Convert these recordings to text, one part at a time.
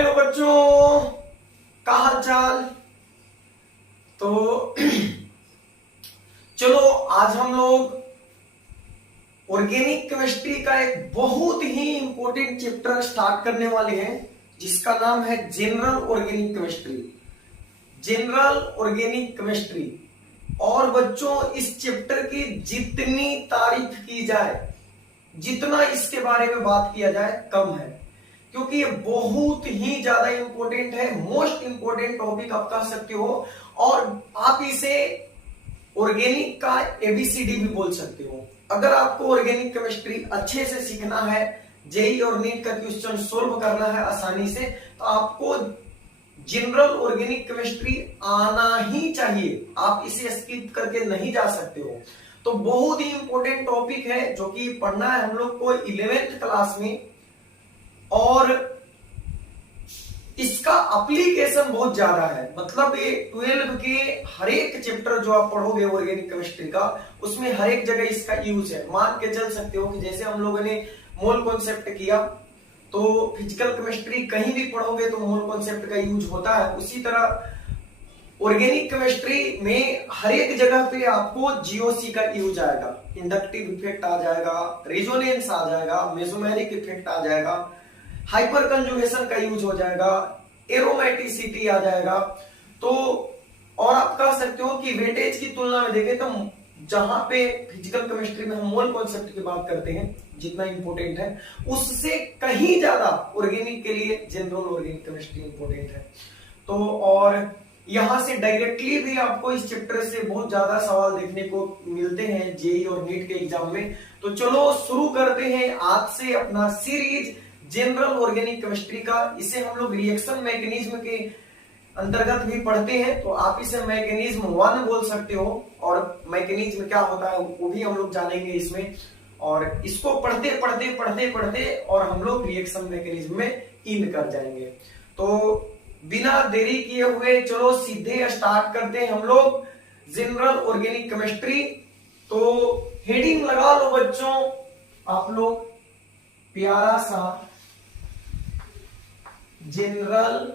Hello बच्चों, क्या हाल चाल। तो चलो आज हम लोग ऑर्गेनिक केमिस्ट्री का एक बहुत ही इंपॉर्टेंट चैप्टर स्टार्ट करने वाले हैं, जिसका नाम है general organic chemistry. General organic chemistry. और बच्चों, इस चैप्टर की जितनी तारीफ की जाए, जितना इसके बारे में बात किया जाए कम है, क्योंकि ये बहुत ही ज्यादा इंपॉर्टेंट है। मोस्ट इंपॉर्टेंट टॉपिक आप कह सकते हो, और आप इसे ऑर्गेनिक का एबीसीडी भी बोल सकते हो। अगर आपको ऑर्गेनिक केमिस्ट्री अच्छे से सीखना है, जेई और नीट का क्वेश्चन सोल्व करना है आसानी से, तो आपको जनरल ऑर्गेनिक केमिस्ट्री आना ही चाहिए। आप इसे स्किप करके नहीं जा सकते हो। तो बहुत ही इंपॉर्टेंट टॉपिक है जो कि पढ़ना है हम लोग को 11th क्लास में, और इसका एप्लीकेशन बहुत ज्यादा है। मतलब ये 12 के हर एक चैप्टर जो आप पढ़ोगे ऑर्गेनिक केमिस्ट्री का, उसमें हर एक जगह इसका यूज है। मान के चल सकते हो कि जैसे हम लोगों ने मोल कॉन्सेप्ट किया, तो फिजिकल केमिस्ट्री कहीं भी पढ़ोगे तो मोल कॉन्सेप्ट का यूज होता है। उसी तरह ऑर्गेनिक केमिस्ट्री में हर एक जगह पे आपको जीओसी का यूज आएगा। इंडक्टिव इफेक्ट आ जाएगा, रेजोनेंस आ जाएगा, मेसोमेरिक इफेक्ट आ जाएगा, हाइपर कंजुगेशन का यूज हो जाएगा, एरोमेटिसिटी आ जाएगा। तो और आप कह सकते हो कि वेटेज की तुलना में देखें तो जहां पे फिजिकल केमिस्ट्री में हम मोल कॉन्सेप्ट की बात करते हैं, जितना इंपॉर्टेंट है, उससे कहीं ज्यादा ऑर्गेनिक के लिए जनरल ऑर्गेनिक केमिस्ट्री इंपॉर्टेंट है। तो और यहां से डायरेक्टली भी आपको इस चैप्टर से बहुत ज्यादा सवाल देखने को मिलते हैं जेई और नीट के एग्जाम में। तो चलो शुरू करते हैं आज से अपना सीरीज जनरल ऑर्गेनिक केमिस्ट्री का। इसे हम लोग रिएक्शन मैकेनिज्म के अंतर्गत भी पढ़ते हैं, तो आप इसे मैकेनिज्म 1 बोल सकते हो, और मैकेनिज्म क्या होता है वो भी हम लोग जानेंगे इसमें। और इसको पढ़ते पढ़ते पढ़ते पढ़ते और हम लोग रिएक्शन मैकेनिज्म में इन कर जाएंगे। तो बिना देरी किए हुए चलो सीधे स्टार्ट करते हैं हम लोग जनरल ऑर्गेनिक केमिस्ट्री। तो हेडिंग लगा लो बच्चों आप लोग, प्यारा सा जनरल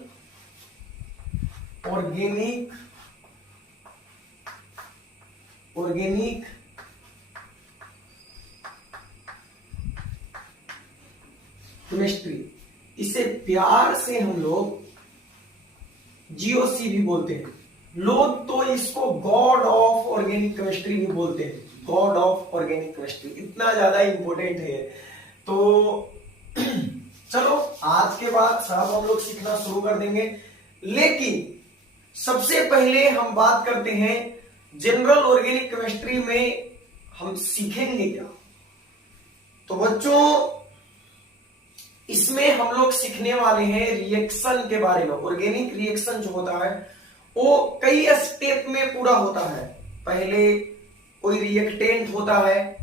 ऑर्गेनिक केमिस्ट्री। इसे प्यार से हम लोग जीओसी भी बोलते हैं। लोग तो इसको गॉड ऑफ ऑर्गेनिक केमिस्ट्री भी बोलते हैं। गॉड ऑफ ऑर्गेनिक केमिस्ट्री, इतना ज्यादा इंपॉर्टेंट है। तो चलो आज के बाद सब हम लोग सीखना शुरू कर देंगे, लेकिन सबसे पहले हम बात करते हैं जनरल ऑर्गेनिक केमिस्ट्री में हम सीखेंगे क्या। तो बच्चों, इसमें हम लोग सीखने वाले हैं रिएक्शन के बारे में। ऑर्गेनिक रिएक्शन जो होता है वो कई स्टेप में पूरा होता है। पहले कोई रिएक्टेंट होता है,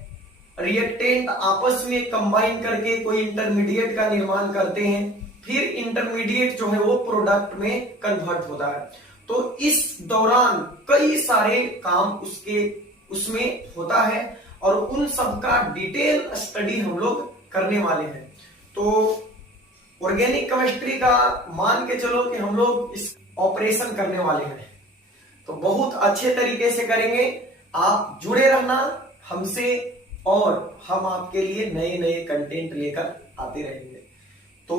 रिएक्टेंट आपस में कंबाइन करके कोई इंटरमीडिएट का निर्माण करते हैं, फिर इंटरमीडिएट जो है वो प्रोडक्ट में कन्वर्ट होता है। तो इस दौरान कई सारे काम उसमें होता है, और उन सब का डिटेल स्टडी हम लोग करने वाले हैं। तो ऑर्गेनिक केमिस्ट्री का मान के चलो कि हम लोग इस ऑपरेशन करने वाले हैं, तो बहुत अच्छे तरीके से करेंगे। आप जुड़े रहना हमसे, और हम आपके लिए नए नए कंटेंट लेकर आते रहेंगे। तो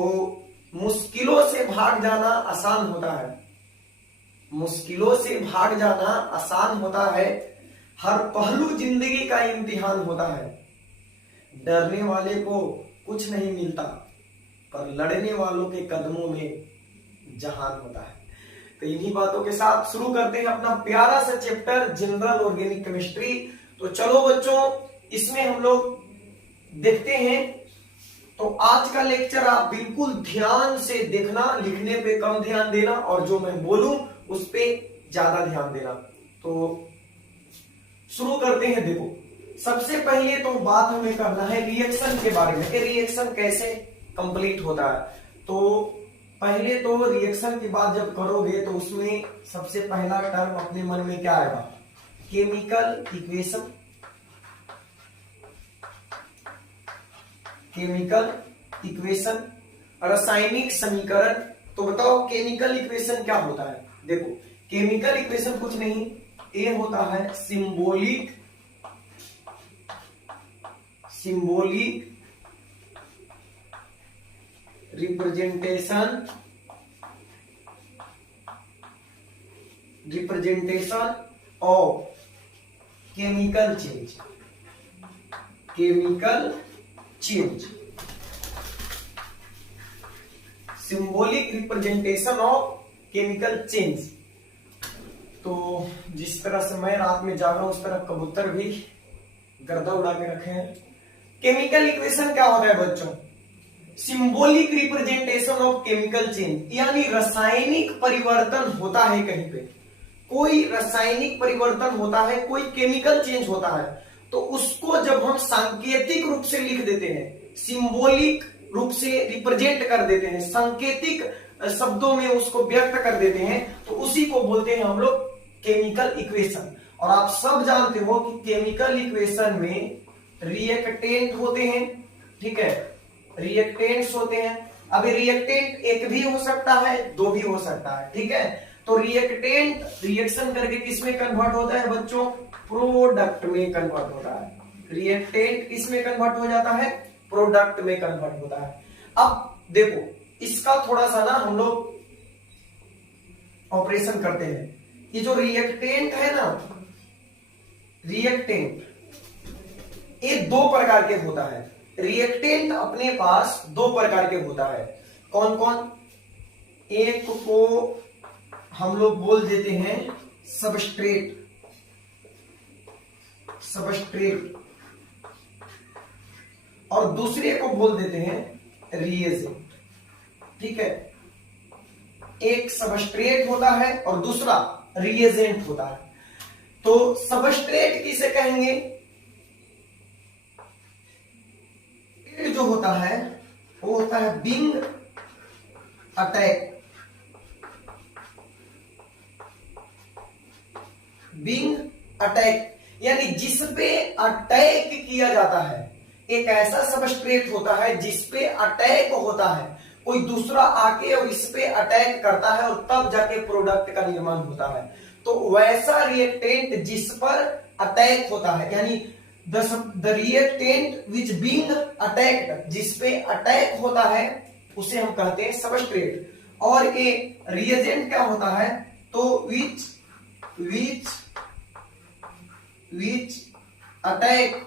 मुश्किलों से भाग जाना आसान होता है, मुश्किलों से भाग जाना आसान होता है। हर पहलू जिंदगी का इम्तिहान होता है। डरने वाले को कुछ नहीं मिलता, पर लड़ने वालों के कदमों में जहान होता है। तो इन्हीं बातों के साथ शुरू करते हैं अपना प्यारा सा चैप्टर जनरल ऑर्गेनिक केमिस्ट्री। तो चलो बच्चों, इसमें हम लोग देखते हैं। तो आज का लेक्चर आप बिल्कुल ध्यान से देखना, लिखने पे कम ध्यान देना, और जो मैं बोलूं उस पे ज्यादा ध्यान देना। तो शुरू करते हैं। देखो, सबसे पहले तो बात हमें करना है रिएक्शन के बारे में कि रिएक्शन कैसे कंप्लीट होता है। तो पहले तो रिएक्शन की बात जब करोगे तो उसमें सबसे पहला टर्म अपने मन में क्या आएगा? Chemical equation. केमिकल इक्वेशन, रासायनिक समीकरण, तो बताओ केमिकल इक्वेशन क्या होता है। देखो केमिकल इक्वेशन कुछ नहीं, ये होता है symbolic representation of chemical change, symbolic representation of chemical change. तो जिस तरह से मैं रात में जाग रहा हूं उस तरह कबूतर भी गर्दा उड़ा के रखे हैं। केमिकल इक्वेशन क्या होता है बच्चों? Symbolic representation of chemical change, यानी रासायनिक परिवर्तन होता है कहीं पे, कोई रासायनिक परिवर्तन होता है, कोई केमिकल चेंज होता है, तो उसको जब हम सांकेतिक रूप से लिख देते हैं, सिंबॉलिक रूप से रिप्रेजेंट कर देते हैं, सांकेतिक शब्दों में उसको व्यक्त कर देते हैं, तो उसी को बोलते हैं हम लोग केमिकल इक्वेशन। और आप सब जानते हो कि केमिकल इक्वेशन में रिएक्टेंट होते हैं, ठीक है, रिएक्टेंट्स होते हैं। अब रिएक्टेंट एक भी हो सकता है, दो भी हो सकता है, ठीक है। तो रिएक्टेंट रिएक्शन करके किस में कन्वर्ट होता है बच्चों? प्रोडक्ट में कन्वर्ट होता है। रिएक्टेंट किस में कन्वर्ट हो जाता है? प्रोडक्ट में कन्वर्ट होता है। अब देखो इसका थोड़ा सा ना हम लोग ऑपरेशन करते हैं। ये जो रिएक्टेंट है ना, रिएक्टेंट ये दो प्रकार के होता है। रिएक्टेंट अपने पास दो प्रकार के होता है। कौन कौन? एक को हम लोग बोल देते हैं सबस्ट्रेट, और दूसरे को बोल देते हैं रिएजेंट, ठीक है। एक सबस्ट्रेट होता है और दूसरा रिएजेंट होता है। तो सबस्ट्रेट किसे कहेंगे? जो होता है वो होता है बिंग अटैक, यानी जिसपे अटैक किया जाता है। एक ऐसा सबस्ट्रेट होता है जिसपे अटैक होता है, कोई दूसरा आके और इस पे अटैक करता है और तब जाके प्रोडक्ट का निर्माण होता है। तो वैसा रिएक्टेंट जिस पर अटैक होता है, यानी the reactant which being attacked, जिसपे अटैक होता है उसे हम कहते हैं सबस्ट्रेट। और ये रिएजेंट क्या होता है? तो विच अटैक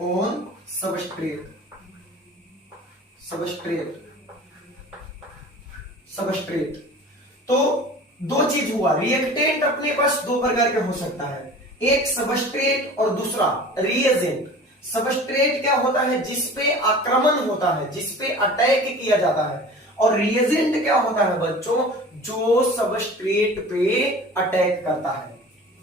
ऑन सबस्ट्रेट। तो दो चीज हुआ, रिएक्टेंट अपने पास दो प्रकार के हो सकता है, एक सबस्ट्रेट और दूसरा रिएजेंट। सबस्ट्रेट क्या होता है? जिसपे आक्रमण होता है, जिसपे अटैक किया जाता है। और रिएजेंट क्या होता है बच्चों? जो सबस्ट्रेट पे अटैक करता है।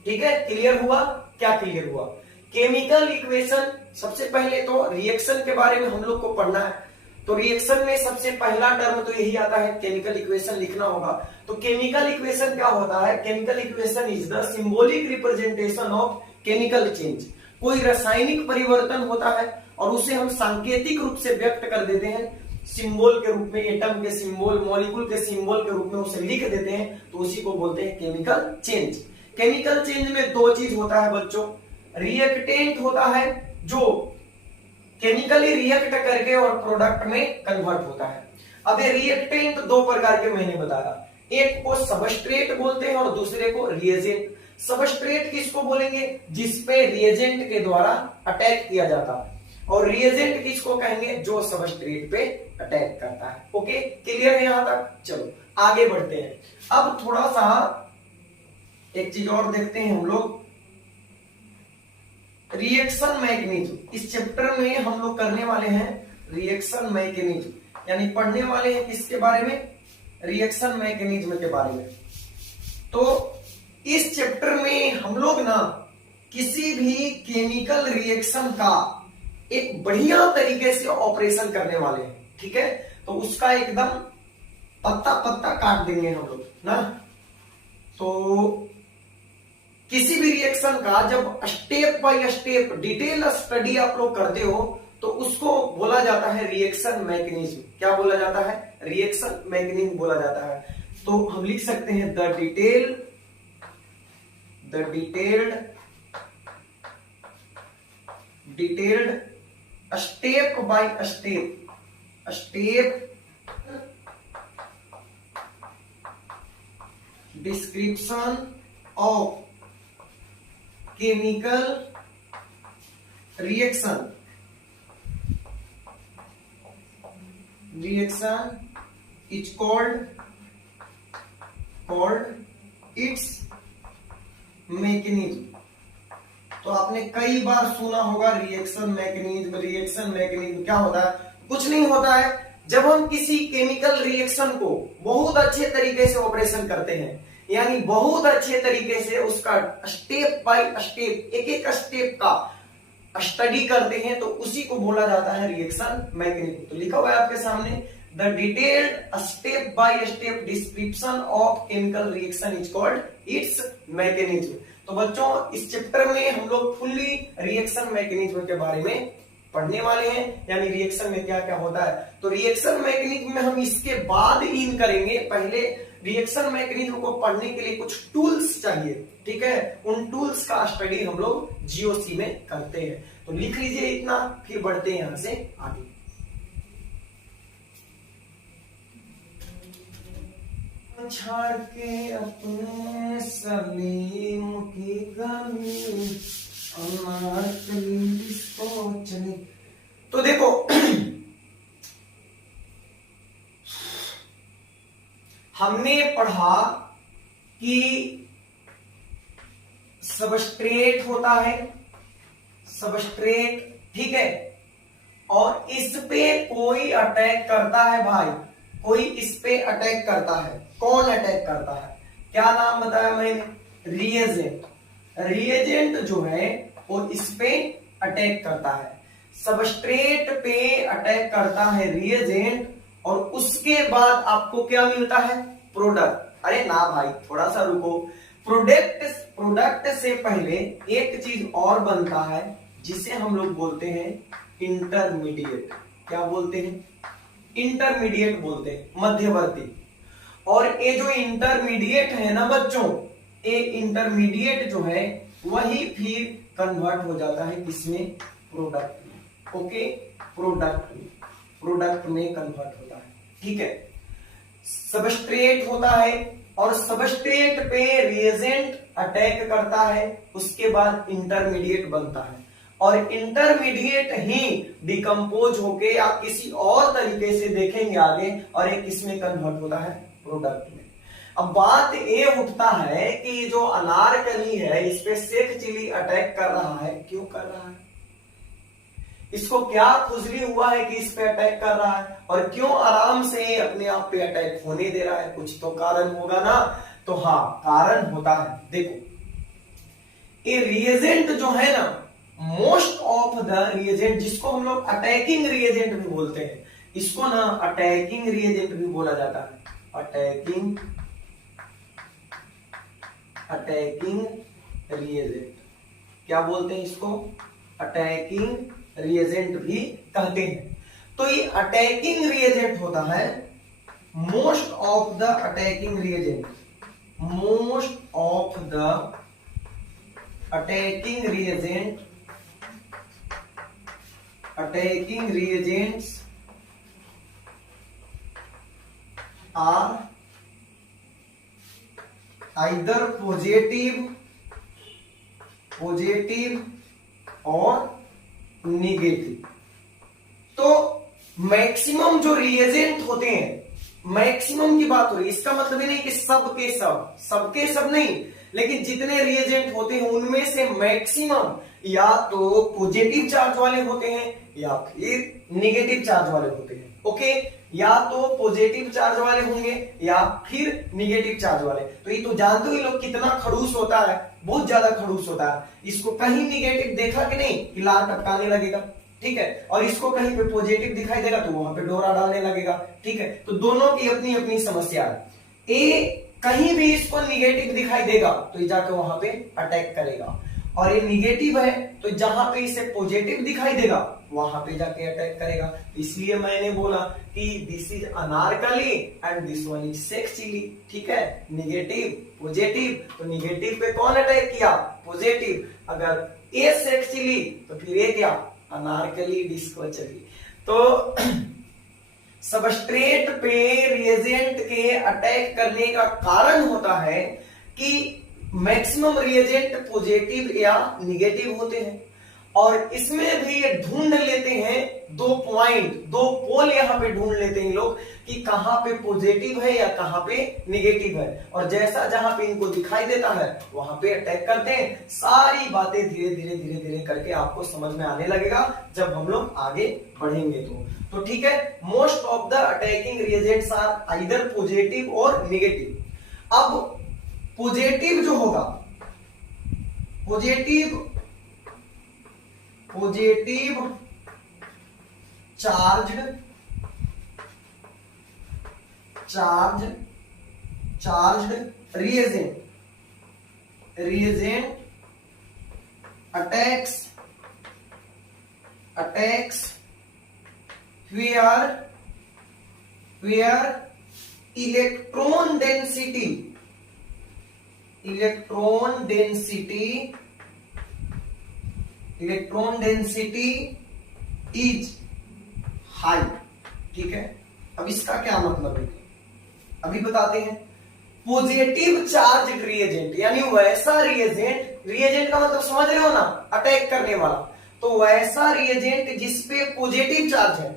ठीक है, क्लियर हुआ? क्या क्लियर हुआ? केमिकल इक्वेशन, सबसे पहले तो रिएक्शन के बारे में हम लोग को पढ़ना है। तो रिएक्शन में सबसे पहला टर्म तो यही आता है, केमिकल इक्वेशन लिखना होगा। तो केमिकल इक्वेशन क्या होता है? Chemical equation is the symbolic representation of chemical change. कोई रासायनिक परिवर्तन होता है और उसे हम सांकेतिक रूप से व्यक्त कर देते हैं, सिंबल के रूप में, एटम के सिंबल, मॉलिक्यूल के सिंबल के रूप में उसे लिख देते हैं, तो उसी को बोलते हैं केमिकल चेंज। केमिकल चेंज में दो चीज होता है बच्चों, रिएक्टेंट होता है जो केमिकली रिएक्ट करके और प्रोडक्ट में कन्वर्ट होता है। अब ये रिएक्टेंट दो प्रकार के मैंने बताया, एक को सबस्ट्रेट बोलते हैं और दूसरे को रिएजेंट। सबस्ट्रेट किसको बोलेंगे? जिसपे रिएजेंट के द्वारा अटैक किया जाता है, और रिएजेंट किसको कहेंगे? जो सबस्ट्रेट पे अटैक करता है। ओके, क्लियर है यहां तक? चलो आगे बढ़ते हैं। अब थोड़ा सा एक चीज और देखते हैं हम लोग, रिएक्शन मैकेनिज्म। इस चैप्टर में हम लोग करने वाले हैं रिएक्शन मैकेनिज्म, यानी पढ़ने वाले हैं किसके बारे में? रिएक्शन मैकेनिज्म के बारे में। तो इस चैप्टर में हम लोग ना किसी भी केमिकल रिएक्शन का एक बढ़िया तरीके से ऑपरेशन करने वाले हैं, ठीक है। तो उसका एकदम पत्ता पत्ता काट देंगे हम लोग ना। तो किसी भी रिएक्शन का जब step by step detail study आप लोग करते हो तो उसको बोला जाता है रिएक्शन मैकेनिज्म। क्या बोला जाता है? रिएक्शन मैकेनिज्म बोला जाता है। तो हम लिख सकते हैं the detailed step by step description of chemical reaction is called its mechanism. तो आपने कई बार सुना होगा रिएक्शन मैकेनिज्म क्या होता है? कुछ नहीं होता है। जब हम किसी केमिकल रिएक्शन को बहुत अच्छे तरीके से ऑपरेशन करते हैं, यानी बहुत अच्छे तरीके से उसका स्टेप बाय स्टेप, एक एक स्टेप का स्टडी करते हैं, तो उसी को बोला जाता है रिएक्शन मैकेनिज्म। तो लिखा हुआ है आपके सामने, the detailed step by step description of chemical reaction is called its mechanism. तो बच्चों, इस चैप्टर में हम लोग फुल्ली रिएक्शन मैकेनिज्म के बारे में पढ़ने वाले हैं, यानी रिएक्शन में क्या क्या होता है। तो रिएक्शन मैकेनिज्म में हम इसके बाद इन करेंगे। पहले रिएक्शन मैकेनिज्म को पढ़ने के लिए कुछ टूल्स चाहिए, ठीक है? उन टूल्स का स्टडी हम लोग जीओसी में करते हैं। तो लिख लीजिए इतना, फिर बढ़ते हैं यहां से आगे। छाड़ के अपने सलीम की गमी चले। तो देखो हमने पढ़ा कि सबस्ट्रेट होता है, सबस्ट्रेट, ठीक है? और इस पे कोई अटैक करता है भाई, कोई इस पे अटैक करता है। कौन अटैक करता है? क्या नाम बताया मैंने? रिएजेंट। रिएजेंट जो है वो इस पे अटैक करता है, सबस्ट्रेट पे अटैक करता है रिएजेंट, और उसके बाद आपको क्या मिलता है? प्रोडक्ट। अरे ना भाई, थोड़ा सा रुको। प्रोडक्ट से पहले एक चीज और बनता है जिसे हम लोग बोलते हैं इंटरमीडिएट। क्या बोलते हैं? इंटरमीडिएट बोलते हैं, मध्यवर्ती। और ये जो इंटरमीडिएट है ना बच्चों, ये इंटरमीडिएट जो है वही फिर कन्वर्ट हो जाता है किसमें? प्रोडक्ट में। ओके, प्रोडक्ट में कन्वर्ट होता है, ठीक है? सबस्ट्रेट होता है और सबस्ट्रेट पे रिएजेंट अटैक करता है, उसके बाद इंटरमीडिएट बनता है, और इंटरमीडिएट ही डिकम्पोज होके आप किसी और तरीके से देखेंगे आगे, और एक किसमें कन्वर्ट होता है? प्रोडक्ट में। अब बात ये उठता है कि जो अनारकली है इस पे शेख चिली अटैक कर रहा है, क्यों कर रहा है? इसको क्या खुजली हुआ है कि इस पे अटैक कर रहा है, और क्यों आराम से अपने आप पे अटैक होने दे रहा है? कुछ तो कारण होगा ना। तो हाँ, कारण होता है। देखो, ये रिएजेंट जो है ना, मोस्ट ऑफ द रिएजेंट, जिसको हम लोग अटैकिंग रिएजेंट भी बोलते हैं, इसको ना अटैकिंग रिएजेंट भी बोला जाता है। अटैकिंग रिएजेंट क्या बोलते हैं इसको? अटैकिंग रिएजेंट भी कहते हैं। तो ये अटैकिंग रिएजेंट होता है। Most of the attacking reagent, most of the attacking reagents are either positive और नेगेटिव। तो मैक्सिमम जो रिएजेंट होते हैं, मैक्सिमम की बात हो रही है, इसका मतलब ये नहीं कि सबके सब नहीं, लेकिन जितने रिएजेंट होते हैं उनमें से मैक्सिमम या तो पॉजिटिव चार्ज वाले होते हैं या फिर नेगेटिव चार्ज वाले होते हैं। ओके, या तो पॉजिटिव चार्ज वाले होंगे या फिर नेगेटिव चार्ज वाले। तो ये तो जानते हो ये लोग कितना खड़ूस होता है, बहुत ज्यादा खड़ूस होता है। इसको कहीं नेगेटिव देखा कि नहीं कि लार टपकाने लगेगा, ठीक है, और इसको कहीं पे पॉजिटिव दिखाई देगा तो वहां पे डोरा डालने लगेगा, ठीक है। तो दोनों की अपनी अपनी समस्या है। ए कहीं भी इसको निगेटिव दिखाई देगा तो ये जाके वहां पे अटैक करेगा, और ये निगेटिव है तो जहां पे इसे पॉजिटिव दिखाई देगा वहां पे जाके अटैक करेगा। इसलिए मैंने बोला कि this is Anarkali and this one is sex chili. ठीक है, निगेटिव पॉजिटिव, तो निगेटिव पे कौन अटैक किया? पॉजिटिव। अगर ए सेक्स चिली तो फिर ये क्या? अनारकली डिस्को चली। तो सबस्ट्रेट पे रिएजेंट के अटैक करने का कारण होता है कि मैक्सिमम रिएजेंट पॉजिटिव या निगेटिव होते हैं, और इसमें भी ये ढूंढ लेते हैं दो पॉइंट, दो पोल यहां पे ढूंढ लेते हैं लोग कि कहां पे पॉजिटिव है या कहां पे निगेटिव है, और जैसा जहां पे इनको दिखाई देता है वहां पे अटैक करते हैं। सारी बातें धीरे धीरे धीरे धीरे करके आपको समझ में आने लगेगा जब हम लोग आगे बढ़ेंगे। तो ठीक है, most of the attacking reagents are either positive और निगेटिव। अब पॉजिटिव जो होगा, positive charge reagent attacks where electron density is high। ठीक है, अब इसका क्या मतलब है अभी बताते हैं। पॉजिटिव चार्ज रिएजेंट यानी वैसा रिएजेंट का मतलब समझ रहे हो ना, अटैक करने वाला, तो वैसा रिएजेंट जिसपे पॉजिटिव चार्ज है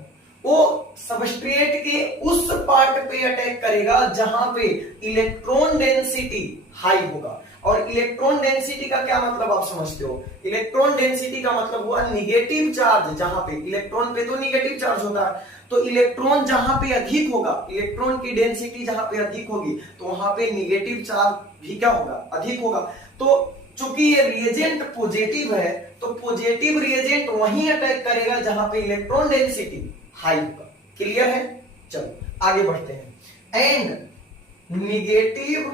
वो सबस्ट्रेट के उस पार्ट पे अटैक करेगा जहां पे इलेक्ट्रॉन डेंसिटी हाई होगा। और इलेक्ट्रॉन डेंसिटी का क्या मतलब आप समझते हो? इलेक्ट्रॉन डेंसिटी का मतलब हुआ निगेटिव चार्ज, जहां पे इलेक्ट्रॉन पे तो निगेटिव चार्ज होता है, तो इलेक्ट्रॉन जहां पे अधिक होगा, इलेक्ट्रॉन की डेंसिटी जहां पे अधिक होगी तो वहां पे निगेटिव चार्ज भी क्या होगा? अधिक होगा। तो चूंकि ये रिएजेंट पॉजिटिव है तो पॉजिटिव रिएजेंट वहीं अटैक करेगा जहां पे इलेक्ट्रॉन डेंसिटी हाई होगा। क्लियर है? चलो आगे बढ़ते हैं। And negative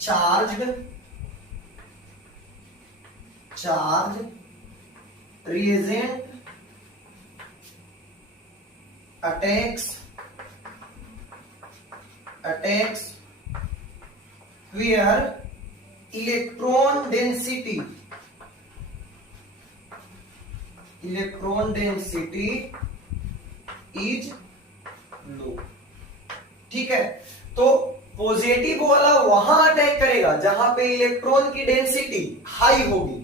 charge reagent attacks where electron density is low। ठीक है, तो पॉजिटिव वाला वहां अटैक करेगा जहां पे इलेक्ट्रॉन की डेंसिटी हाई होगी,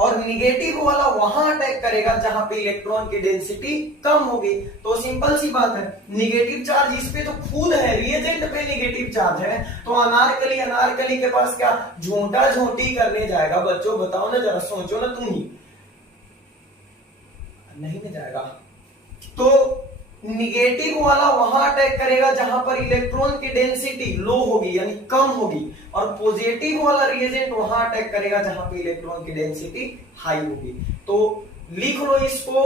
और निगेटिव वाला वहां अटैक करेगा जहां पे इलेक्ट्रॉन की डेंसिटी कम होगी। तो सिंपल सी बात है, निगेटिव चार्ज इस पे तो खुद है, रिएजेंट पे निगेटिव चार्ज है, तो अनारकली के पास क्या झोंटा झोंटी करने जाएगा? बच्चों बताओ ना जरा, सोचो ना तुम ही, नहीं ना जाएगा। तो निगेटिव वाला वहां अटैक करेगा जहां पर इलेक्ट्रॉन की डेंसिटी लो होगी यानी कम होगी, और पॉजिटिव वाला रिएजेंट वहां अटैक करेगा जहां पे इलेक्ट्रॉन की डेंसिटी हाई होगी। तो लिख लो इसको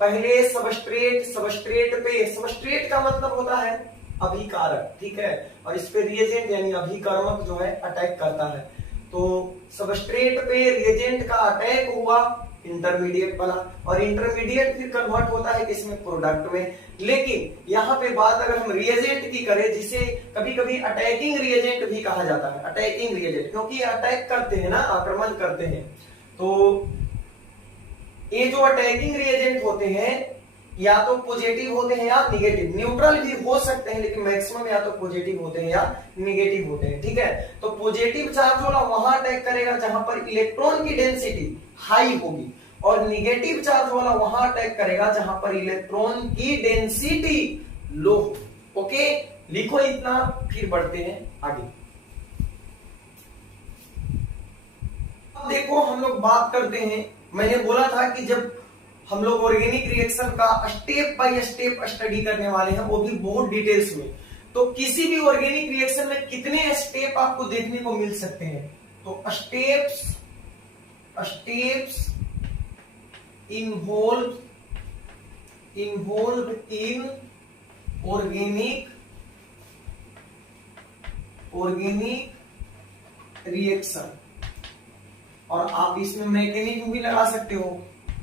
पहले, सबस्ट्रेट का मतलब होता है अभिकारक। ठीक है, और इस पे रिएजेंट यानी अभिकर्मक जो है अटैक करता है। तो सबस्ट्रेट पे रिएजेंट का अटैक हुआ, इंटरमीडिएट बना, और इंटरमीडिएट फिर कन्वर्ट होता है किसमें? प्रोडक्ट में। लेकिन यहाँ पे बात अगर हम रिएजेंट की करें, जिसे कभी कभी अटैकिंग रिएजेंट भी कहा जाता है, अटैकिंग रिएजेंट, क्योंकि अटैक करते हैं ना, आक्रमण करते हैं। तो ये जो अटैकिंग रिएजेंट होते हैं या तो पॉजिटिव होते हैं या निगेटिव, न्यूट्रल भी हो सकते हैं, लेकिन मैक्सिमम या तो पॉजिटिव होते हैं या निगेटिव होते हैं। ठीक है, तो पॉजिटिव चार्ज वाला वहां अटैक करेगा जहां पर इलेक्ट्रॉन की डेंसिटी हाई होगी, और निगेटिव चार्ज वाला वहां अटैक करेगा जहां पर इलेक्ट्रॉन की डेंसिटी लो। ओके, लिखो इतना, फिर बढ़ते हैं आगे। अब देखो हम लोग बात करते हैं, मैंने बोला था कि जब हम लोग ऑर्गेनिक रिएक्शन का स्टेप बाय स्टेप स्टडी करने वाले हैं, वो भी बहुत डिटेल्स में। तो किसी भी ऑर्गेनिक रिएक्शन में कितने स्टेप आपको देखने को मिल सकते हैं? तो steps involve in organic organic reaction, और आप इसमें मैकेनिज्म भी लगा सकते हो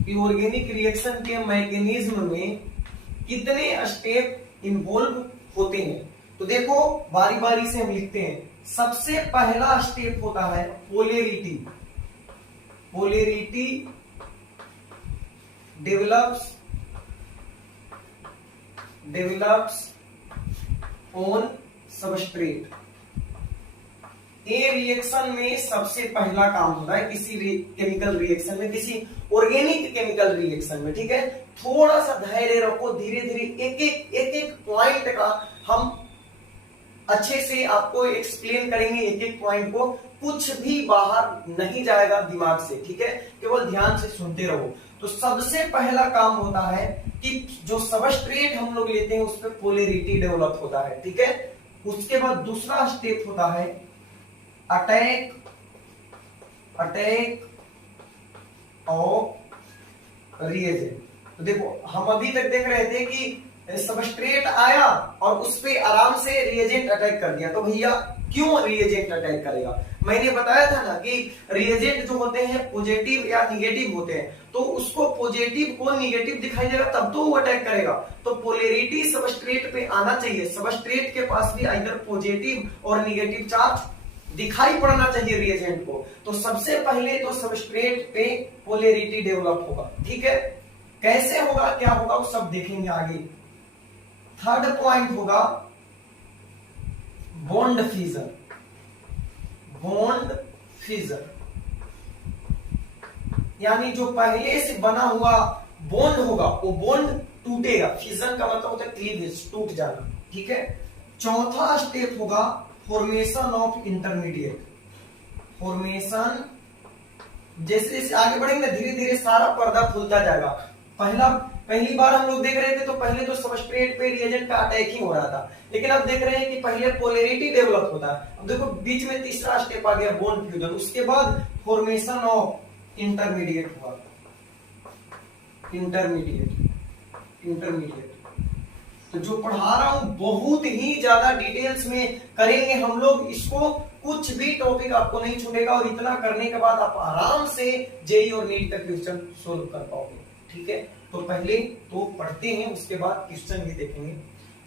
कि ऑर्गेनिक रिएक्शन के मैकेनिज्म में कितने स्टेप इन्वॉल्व होते हैं। तो देखो बारी बारी से हम लिखते हैं। सबसे पहला स्टेप होता है polarity. Polarity develops on substrate. ये रिएक्शन में सबसे पहला काम होता है किसी केमिकल रिएक्शन में, किसी ऑर्गेनिक केमिकल रिएक्शन में, ठीक है। थोड़ा सा धैर्य रखो, धीरे धीरे एक एक पॉइंट का हम अच्छे से आपको एक्सप्लेन करेंगे, एक एक पॉइंट को, कुछ भी बाहर नहीं जाएगा दिमाग से, ठीक है। केवल ध्यान से सुनते रहो। तो सबसे पहला काम होता है कि जो सबस्ट्रेट हम लोग लेते हैं उस पर पोलैरिटी डेवलप होता है, ठीक है। उसके बाद दूसरा स्टेप होता है अटैक ऑफ रिएजेंट। तो देखो हम अभी तक देख रहे थे कि सबस्ट्रेट आया और उस पे आराम से रिएजेंट अटैक कर दिया। तो भैया क्यों रिएजेंट अटैक करेगा? मैंने बताया था ना कि रिएजेंट जो होते हैं पॉजिटिव या निगेटिव होते हैं, तो उसको पॉजिटिव को निगेटिव दिखाई देगा तब तो वो अटैक करेगा। तो पोलैरिटी सबस्ट्रेट पे आना चाहिए, सबस्ट्रेट के पास भी इधर पॉजिटिव और निगेटिव चार्ज दिखाई पड़ना चाहिए रिएजेंट को। तो सबसे पहले तो सबस्ट्रेट पे पोलैरिटी डेवलप होगा, ठीक है। कैसे होगा, क्या होगा, वो सब देखेंगे आगे। थर्ड पॉइंट होगा बॉन्ड फिजन। यानी जो पहले से बना हुआ बॉन्ड होगा वो बॉन्ड टूटेगा। फिजन का मतलब होता है क्लीवेज, टूट जाना, ठीक है। चौथा स्टेप होगा फॉर्मेशन ऑफ इंटरमीडिएट। फॉर्मेशन जैसे जैसे आगे बढ़ेंगे धीरे धीरे सारा पर्दा खुलता जाएगा। पहली बार हम लोग देख रहे थे तो पहले तो सबस्ट्रेट पे रिएजेंट का अटैकिंग हो रहा था, लेकिन अब देख रहे हैं कि पहले पोलैरिटी डेवलप होता है। अब देखो बीच में तीसरा स्टेप आ गया बॉन्ड फ्यूजन, उसके बाद फॉर्मेशन ऑफ इंटरमीडिएट हुआ। इंटरमीडिएट तो जो पढ़ा रहा हूं बहुत ही ज्यादा डिटेल्स में करेंगे हम लोग इसको, कुछ भी टॉपिक आपको नहीं छूटेगा, और इतना करने के बाद आप आराम से जेईई और नीट का क्वेश्चन सोल्व कर पाओगे, ठीक है। तो पहले तो पढ़ते हैं, उसके बाद क्वेश्चन भी देखेंगे।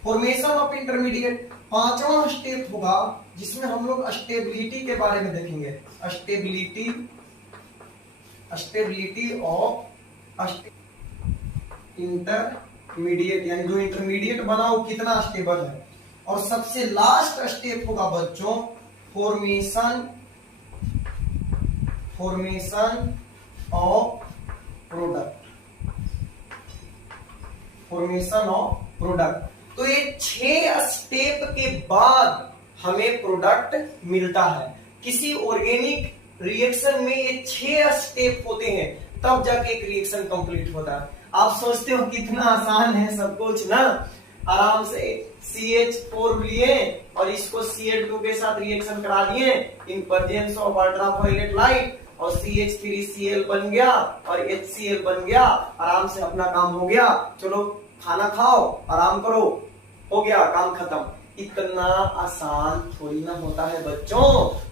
फॉर्मेशन ऑफ इंटरमीडिएट पांचवा स्टेप होगा जिसमें हम लोग स्टेबिलिटी के बारे में देखेंगे। स्टेबिलिटी ऑफ इंटरमीडिएट, यानी जो इंटरमीडिएट बना वो कितना स्टेबल है। और सबसे लास्ट स्टेप होगा बच्चों फॉर्मेशन ऑफ प्रोडक्ट। तो ये 6 स्टेप के बाद हमें प्रोडक्ट मिलता है। किसी ऑर्गेनिक रिएक्शन में ये 6 स्टेप होते हैं, तब जाके एक रिएक्शन कंप्लीट होता है। आप सोचते हो कितना आसान है सब कुछ ना, आराम से CH4 लिए और इसको Cl2 के साथ रिएक्शन करा दिए in presence of ultraviolet light, और CH3Cl बन गया और HCl बन गया, आराम से अपना काम हो गया। चलो खाना खाओ, आराम करो, हो गया काम खत्म। इतना आसान थोड़ी ना होता है बच्चों।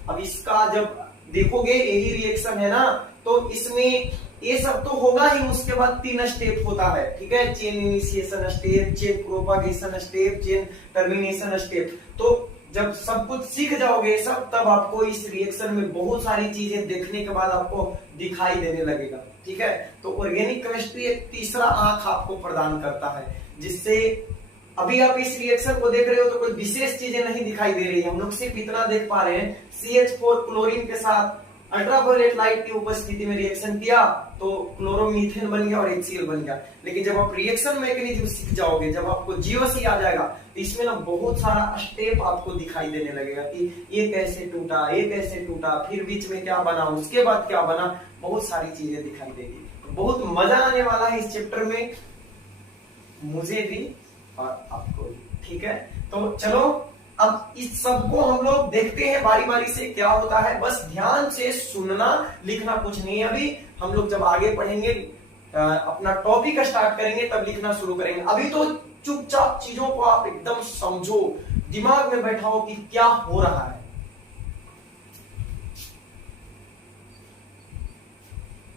अब इसका जब देखोगे यही रिएक्शन है ना, तो इसमें ये सब तो होगा ही, उसके बाद 3 स्टेप होता है, ठीक है। Chain initiation step, chain propagation step, chain termination step. तो जब सब कुछ सीख जाओगे सब, तब आपको इस रिएक्शन में बहुत सारी चीजें देखने के बाद आपको दिखाई देने लगेगा, ठीक है। तो ऑर्गेनिक केमिस्ट्री एक तीसरा आंख आपको प्रदान करता है, जिससे अभी आप इस रिएक्शन को देख रहे हो तो कोई विशेष चीजें नहीं दिखाई दे रही है। हम लोग सिर्फ इतना देख पा रहे हैं CH4 क्लोरीन के साथ अल्ट्रावायलेट लाइट की उपस्थिति में रिएक्शन किया तो क्लोरोमीथेन बन गया और HCl बन गया। लेकिन जब आप रिएक्शन मैकेनिज्म सीख जाओगे, जब आपको जीओसी आ जाएगा, तो इसमें ना बहुत सारा स्टेप आपको दिखाई देने लगेगा कि ये कैसे टूटा, ये कैसे टूटा, फिर बीच में क्या बना, उसके बाद क्या बना, बहुत सारी चीजें दिखाई देगी। बहुत मजा आने वाला है इस चैप्टर में, मुझे भी और आपको भी, ठीक है। तो चलो अब इस सब को हम लोग देखते हैं बारी बारी से क्या होता है। बस ध्यान से सुनना, लिखना कुछ नहीं है। अभी हम लोग जब आगे पढ़ेंगे अपना टॉपिक स्टार्ट करेंगे तब लिखना शुरू करेंगे। अभी तो चुपचाप चीजों को आप एकदम समझो, दिमाग में बैठाओ कि क्या हो रहा है।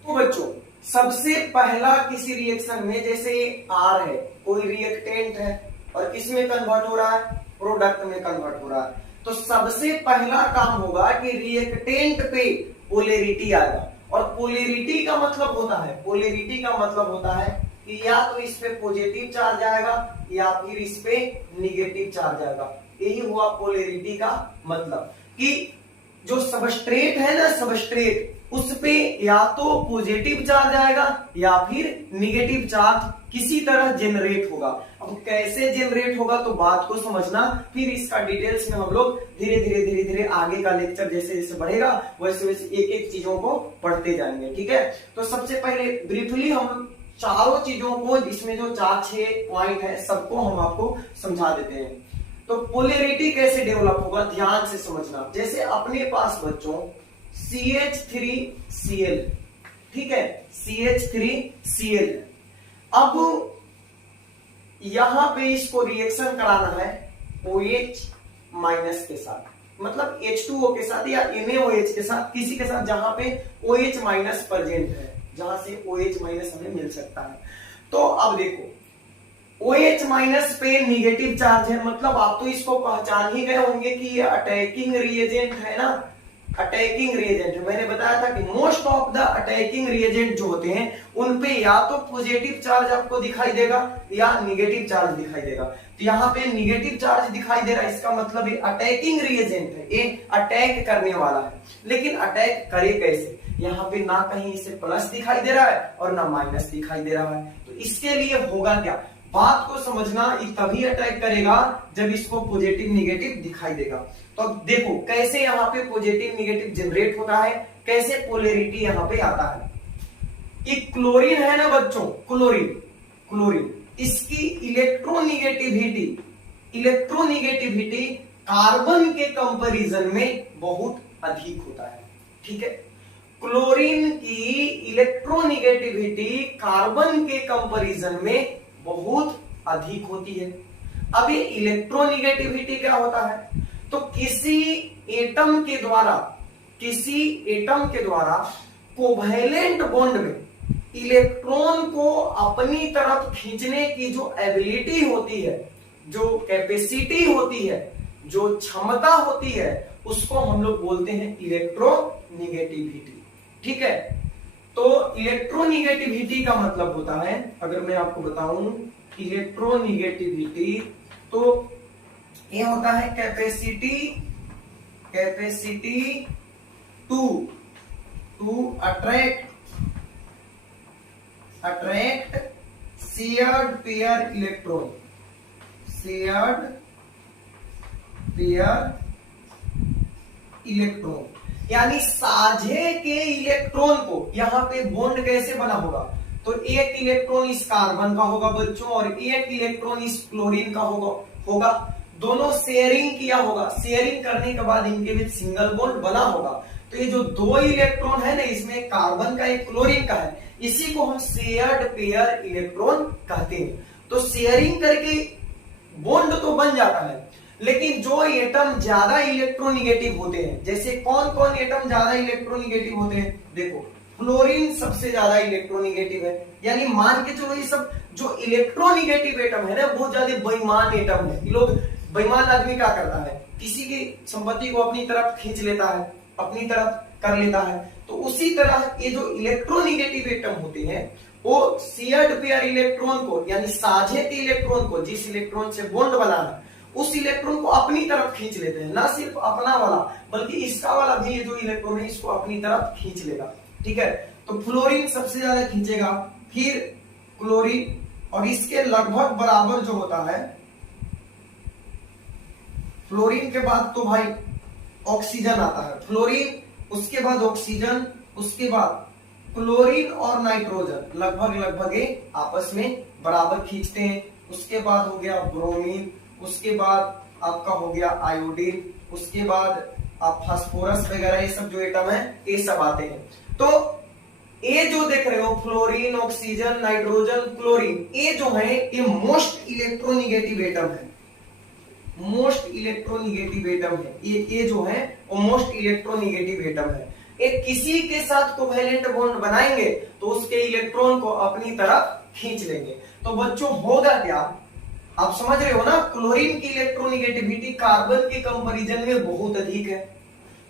तो बच्चों सबसे पहला किसी रिएक्शन में, जैसे R है, कोई रिएक्टेंट है और किसमें कन्वर्ट हो रहा है, प्रोडक्ट में कन्वर्ट हो रहा है, तो सबसे पहला काम होगा कि रिएक्टेंट पे पोलैरिटी आएगा। और पोलैरिटी का मतलब होता है, पोलैरिटी का मतलब होता है कि या तो इस पे पॉजिटिव चार्ज आएगा या फिर इस पे निगेटिव चार्ज आएगा। यही हुआ पोलैरिटी का मतलब कि जो सबस्ट्रेट है ना, सबस्ट्रेट उस पे या तो पॉजिटिव चार्ज आएगा या फिर निगेटिव चार्ज किसी तरह जनरेट होगा। अब कैसे जनरेट होगा तो बात को समझना, फिर इसका डिटेल्स में हम लोग धीरे धीरे आगे का लेक्चर जैसे जैसे बढ़ेगा वैसे वैसे एक एक चीजों को पढ़ते जाएंगे। ठीक है, तो सबसे पहले ब्रीफली हम चारों चीजों को, इसमें जो 4-6 पॉइंट है सबको हम आपको समझा देते हैं। तो पोलैरिटी कैसे डेवलप होगा ध्यान से समझना। जैसे अपने पास बच्चों CH3Cl, ठीक है, CH3Cl, अब यहां पे इसको रिएक्शन कराना है OH माइनस के साथ, मतलब H2O के साथ या NaOH के साथ, किसी के साथ जहां पे OH माइनस प्रेजेंट है, जहां से OH माइनस हमें मिल सकता है। तो अब देखो OH माइनस पे निगेटिव चार्ज है, मतलब आप तो इसको पहचान ही गए होंगे कि ये अटैकिंग रिएजेंट है ना, अटैकिंग रिएजेंट है। मैंने बताया था कि most of the attacking reagent जो होते हैं उनपे या तो पॉजिटिव चार्ज आपको दिखाई देगा या निगेटिव चार्ज दिखाई देगा। तो यहाँ पे निगेटिव चार्ज दिखाई दे रहा है, इसका मतलब ये अटैकिंग रिएजेंट है, ये अटैक करने वाला है। लेकिन अटैक करे कैसे, यहाँ पे ना कहीं इसे प्लस दिखाई दे रहा है और ना माइनस दिखाई दे रहा है। तो इसके लिए होगा क्या, बात को समझना, ये तभी अटैक करेगा जब इसको पॉजिटिव निगेटिव दिखाई देगा। तो देखो कैसे यहाँ पे पॉजिटिव निगेटिव जनरेट होता है, कैसे पोलैरिटी यहाँ पे आता है। ये क्लोरीन है ना बच्चों, क्लोरीन इसकी इलेक्ट्रोनिगेटिविटी कार्बन के कंपैरिजन में बहुत अधिक होता है। ठीक है, क्लोरीन की इलेक्ट्रोनिगेटिविटी कार्बन के कंपैरिजन में बहुत अधिक होती है। अब ये इलेक्ट्रोनिगेटिविटी क्या होता है, तो किसी एटम के द्वारा कोवैलेंट बॉन्ड में इलेक्ट्रॉन को अपनी तरफ खींचने की जो एबिलिटी होती है, जो कैपेसिटी होती है, जो क्षमता होती है, उसको हम लोग बोलते हैं इलेक्ट्रोनिगेटिविटी। ठीक है, तो इलेक्ट्रोनिगेटिविटी का मतलब होता है, अगर मैं आपको बताऊं इलेक्ट्रोनिगेटिविटी, तो ये होता है capacity to attract shared pair electron, यानी साझे के इलेक्ट्रॉन को। यहाँ पे बॉन्ड कैसे बना होगा, तो एक इलेक्ट्रॉन इस कार्बन का होगा बच्चों और एक इलेक्ट्रॉन इस क्लोरीन का होगा। दोनों शेयरिंग किया होगा, शेयरिंग करने के बाद इनके बीच सिंगल बॉन्ड बना होगा। तो ये जो 2 इलेक्ट्रॉन है ना, इसमें कार्बन का एक क्लोरीन का है, इसी को हम शेयर्ड पेयर इलेक्ट्रॉन कहते हैं। तो शेयरिंग करके बॉन्ड तो बन जाता है, लेकिन जो एटम ज्यादा इलेक्ट्रोनिगेटिव होते हैं, जैसे कौन कौन एटम ज्यादा इलेक्ट्रोनिगेटिव होते हैं, देखो फ्लोरीन सबसे ज्यादा इलेक्ट्रोनिगेटिव है, यानी मान के चलो ये सब जो इलेक्ट्रोनिगेटिव एटम है ना, बहुत ज्यादा बेईमान एटम है। ये लोग, बेईमान आदमी क्या करता है, किसी की संपत्ति को अपनी तरफ खींच लेता है, अपनी तरफ कर लेता है। तो उसी तरह ये जो इलेक्ट्रोनिगेटिव एटम होते हैं वो शेयर्ड पेयर इलेक्ट्रॉन को, यानी साझे के इलेक्ट्रॉन को, जिस इलेक्ट्रॉन से बॉन्ड बना है उस इलेक्ट्रॉन को अपनी तरफ खींच लेते हैं। ना सिर्फ अपना वाला बल्कि इसका वाला भी, ये जो इलेक्ट्रॉन है इसको अपनी तरफ खींच लेगा। ठीक है, तो फ्लोरीन सबसे ज्यादा खींचेगा, फिर क्लोरीन, और इसके लगभग बराबर जो होता है फ्लोरीन के बाद तो भाई ऑक्सीजन आता है, फ्लोरीन उसके बाद ऑक्सीजन, उसके बाद क्लोरीन और नाइट्रोजन लगभग आपस में बराबर खींचते हैं। उसके बाद हो गया ब्रोमीन, उसके बाद आपका हो गया आयोडीन, उसके बाद आप फास्फोरस वगैरह, ये सब जो एटम है ये सब आते हैं। तो ये जो देख रहे हो फ्लोरीन, ऑक्सीजन, नाइट्रोजन, क्लोरीन, ये जो है ये मोस्ट इलेक्ट्रोनिगेटिव एटम है, मोस्ट इलेक्ट्रोनिगेटिव एटम है। ये जो है वो मोस्ट इलेक्ट्रोनिगेटिव एटम है। एक किसी के साथ कोवैलेंट बॉन्ड बनाएंगे तो उसके इलेक्ट्रॉन को अपनी तरफ खींच लेंगे। तो बच्चों होगा क्या, आप समझ रहे हो ना, क्लोरीन की इलेक्ट्रोनिगेटिविटी कार्बन के कंपैरिजन में बहुत अधिक है।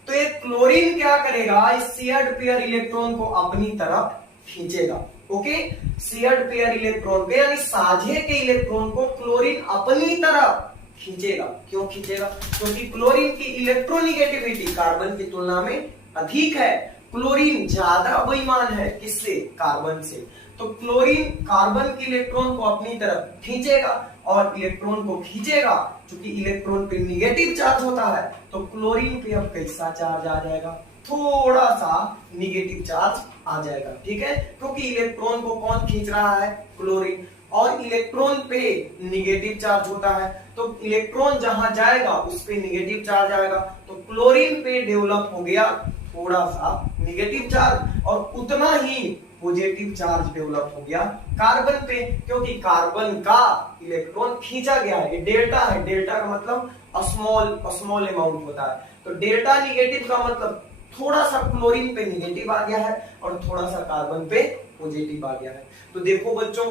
तो ये क्लोरीन क्या करेगा, इस शेयर्ड पेयर इलेक्ट्रॉन को अपनी तरफ खींचेगा। ओके, शेयर्ड पेयर इलेक्ट्रॉन को यानी साझे के इलेक्ट्रॉन को क्लोरीन अपनी तरफ खींचेगा। क्यों खींचेगा, क्योंकि क्लोरीन की इलेक्ट्रोनिगेटिविटी कार्बन की तुलना में अधिक है। क्लोरीन ज्यादा बेईमान है किससे, कार्बन से। तो क्लोरीन कार्बन के इलेक्ट्रॉन को अपनी तरफ खींचेगा और इलेक्ट्रॉन को खींचेगा, क्योंकि इलेक्ट्रॉन पे निगेटिव चार्ज होता है। तो क्लोरीन पे अब कैसा चार्ज आ जाएगा, थोड़ा सा निगेटिव चार्ज आ जाएगा। ठीक है, क्योंकि इलेक्ट्रॉन को कौन खींच रहा है, क्लोरीन, और इलेक्ट्रॉन पे निगेटिव चार्ज होता है। तो इलेक्ट्रॉन जहां जाएगा उस पे निगेटिव चार्ज आएगा। तो क्लोरीन पे डेवलप हो गया थोड़ा सा निगेटिव चार्ज और उतना ही पॉजिटिव चार्ज डेवलप हो गया कार्बन पे, क्योंकि कार्बन का इलेक्ट्रॉन खींचा गया है। ये डेल्टा है, डेल्टा का मतलब स्मॉल अमाउंट होता है। तो डेल्टा निगेटिव का मतलब थोड़ा सा क्लोरीन पे निगेटिव आ गया है और थोड़ा सा कार्बन पे पॉजिटिव आ गया है। तो देखो बच्चों,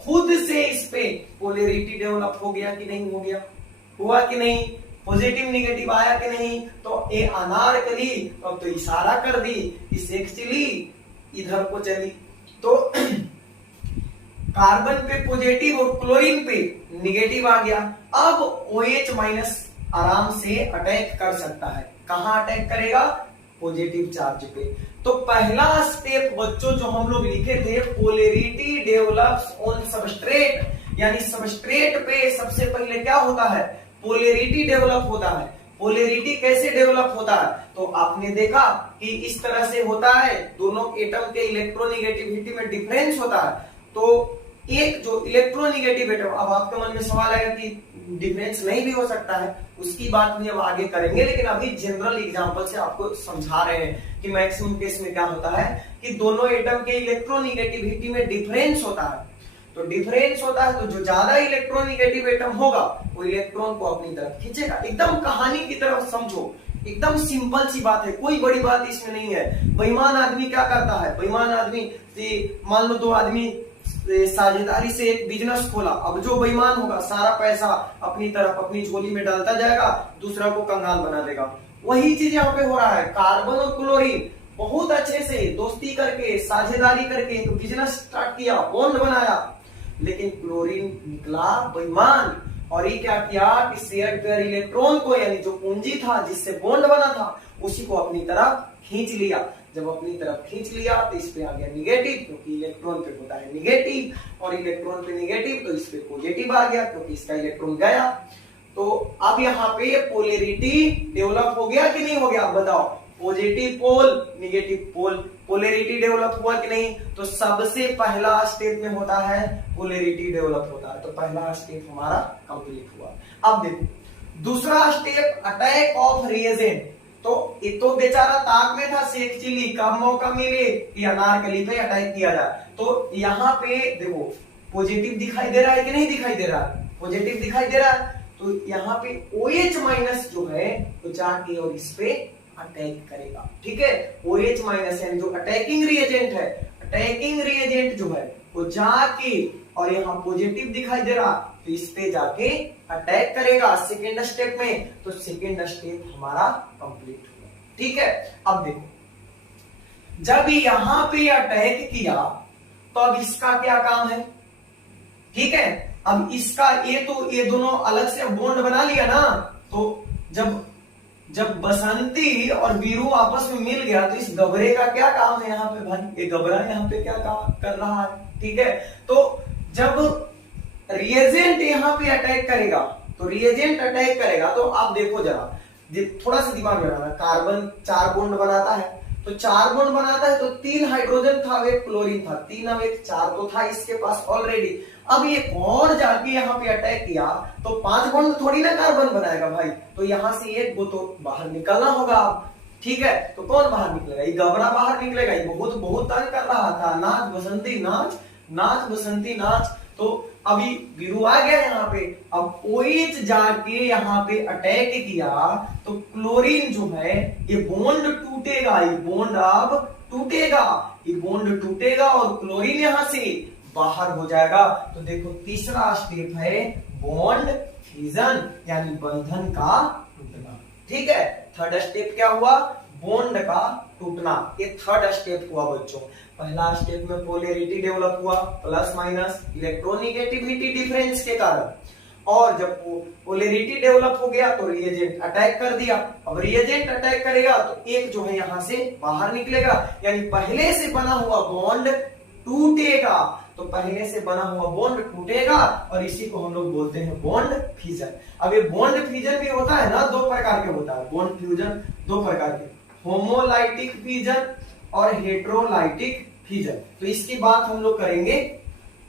खुद से इस पे पोलैरिटी डेवलप हो गया कि नहीं हो गया, हुआ कि नहीं, पॉजिटिव निगेटिव आया कि नहीं। तो ये अनारकली अब तो इशारा कर दी कि सेक्सुअली इधर को चली। तो कार्बन पे पॉजिटिव और क्लोरीन पे निगेटिव आ गया। अब OH माइनस आराम से अटैक कर सकता है। कहां अटैक करेगा, पॉजिटिव चार्ज पे। तो पहला स्टेप बच्चों जो हम लोग लिखे थे, पोलैरिटी डेवलप्स ऑन सबस्ट्रेट, यानी सबस्ट्रेट पे सबसे पहले क्या होता है, पोलैरिटी डेवलप होता है। पोलैरिटी कैसे डेवलप होता है, तो आपने देखा कि इस तरह से होता है, दोनों एटम के इलेक्ट्रोनिगेटिविटी में डिफरेंस होता है। तो एक जो इलेक्ट्रोनिगेटिव एटम, अब आपके मन में सवाल आएगा कि डिफरेंस नहीं भी हो सकता है, उसकी बात भी अब आगे करेंगे, लेकिन अभी जनरल एग्जांपल से आपको समझा रहे हैं कि मैक्सिमम केस में क्या होता है कि दोनों एटम के इलेक्ट्रोनिगेटिविटी में डिफरेंस होता है। तो डिफरेंस होता है तो जो ज्यादा इलेक्ट्रोनिगेटिव एटम होगा वो इलेक्ट्रॉन को अपनी तरफ खींचेगा। एकदम कहानी की तरफ समझो, एकदम सिंपल सी बात है, कोई बड़ी बात इसमें नहीं है। बेईमान आदमी क्या करता है, बेईमान आदमी मान लो दो आदमी साझेदारी से एक बिजनेस खोला, अब जो बेईमान होगा सारा पैसा अपनी तरफ अपनी झोली में डालता जाएगा, दूसरा को कंगाल बना देगा। वही चीज यहाँ पे हो रहा है। कार्बन और क्लोरीन बहुत अच्छे से दोस्ती करके साझेदारी करके तो बिजनेस स्टार्ट किया, बॉन्ड बनाया, लेकिन क्लोरीन निकला बेईमान और ये क्या किया कि शेयर पेयर इलेक्ट्रॉन को, यानी जो पूंजी था जिससे बॉन्ड बना था, उसी को अपनी तरफ खींच लिया। जब अपनी तरफ खींच लिया तो इस पे आ गया निगेटिव, क्योंकि इलेक्ट्रॉन पे होता है निगेटिव, और इलेक्ट्रॉन पे निगेटिव तो इस पे पॉजिटिव आ गया, क्योंकि इसका इलेक्ट्रॉन गया। तो अब यहाँ पे पोलैरिटी डेवलप हो गया कि नहीं हो गया, बताओ। पॉजिटिव पोल निगेटिव पोल, पोलैरिटी डेवलप हुआ कि नहीं। तो सबसे पहला स्टेप में होता है पोलैरिटी डेवलप होता है। तो पहला स्टेप हमारा कंप्लीट हुआ। अब देखो दूसरा स्टेप, अटैक ऑफ रिएजेंट। तो ये तो बेचारा ताक में था, शेख चिली, कब मौका मिले कि अनारकली पे अटैक किया जाए। तो यहाँ पे देखो पॉजिटिव दिखाई दे रहा है कि नहीं दिखाई दे रहा है, पॉजिटिव दिखाई दे रहा है। तो यहाँ पे OH माइनस जो है तो जाके और इस पे अटैक करेगा। ठीक है, OH माइनस यानी जो अटैकिंग रिएजेंट है, अटैकिंग रिएजेंट जो है वो जाके, और यहाँ पॉजिटिव दिखाई दे रहा तो इस पे जाके अटैक करेगा सेकेंड स्टेप में। तो सेकेंड स्टेप हमारा कंप्लीट हुआ। ठीक है, अब देखो जब यहाँ पे अटैक किया तो अब इसका क्या काम है। ठीक है, अब इसका ये दोनों अलग से बॉन्ड बना लिया ना। तो जब बसंती और वीरू आपस में मिल गया तो इस गबरे का क्या काम है यहाँ पे भाई, ये गबरा यहाँ पे क्या काम कर रहा है। ठीक है, तो जब रिएजेंट यहाँ पे अटैक करेगा, तो रिएजेंट अटैक करेगा तो आप देखो जरा, थोड़ा सा दिमाग लगाना। कार्बन 4 बॉन्ड बनाता है, तो 4 बॉन्ड बनाता है तो 3 हाइड्रोजन था, एक क्लोरीन था, 3 अब 1 4 तो था इसके पास ऑलरेडी। अब ये और जाके यहाँ पे अटैक किया तो 5 बॉन्ड थोड़ी ना कार्बन बनाएगा भाई, तो यहाँ से एक वो तो बाहर निकलना होगा। ठीक है, तो कौन बाहर निकलेगा? ये गबरा बाहर निकलेगा। ये बहुत बहुत तंग कर रहा था, नाच बसंती नाच, नाच बसंती नाच। तो अभी वीरू आ गया यहाँ पे। अब OH जाके यहाँ पे अटैक किया तो क्लोरीन जो है ये बॉन्ड टूटेगा, ये बॉन्ड अब टूटेगा, ये बॉन्ड टूटेगा और क्लोरीन यहाँ से बाहर हो जाएगा। तो देखो तीसरा स्टेप है बॉन्ड फ्यूजन, यानी बंधन का टूटना। ठीक है, थर्ड स्टेप क्या हुआ? बॉन्ड का टूटना। ये थर्ड स्टेप हुआ बच्चों। पहला स्टेप में पोलैरिटी डेवलप हुआ, प्लस माइनस इलेक्ट्रोनिगेटिविटी डिफरेंस के कारण, और जब पोलैरिटी डेवलप हो गया तो रिएजेंट अटैक कर दिया। अब रिएजेंट अटैक करेगा तो एक जो है यहां से बाहर निकलेगा, यानी पहले से बना हुआ बॉन्ड टूटेगा। तो पहले से बना हुआ बॉन्ड टूटेगा और इसी को हम लोग बोलते हैं बॉन्ड फ्यूजन। अब ये बॉन्ड फ्यूजन भी होता है ना, दो प्रकार के होता है बॉन्ड फ्यूजन, दो प्रकार के, होमोलाइटिक फ्यूजन और हेट्रोलाइटिक फ्यूजन। तो इसकी बात हम लोग करेंगे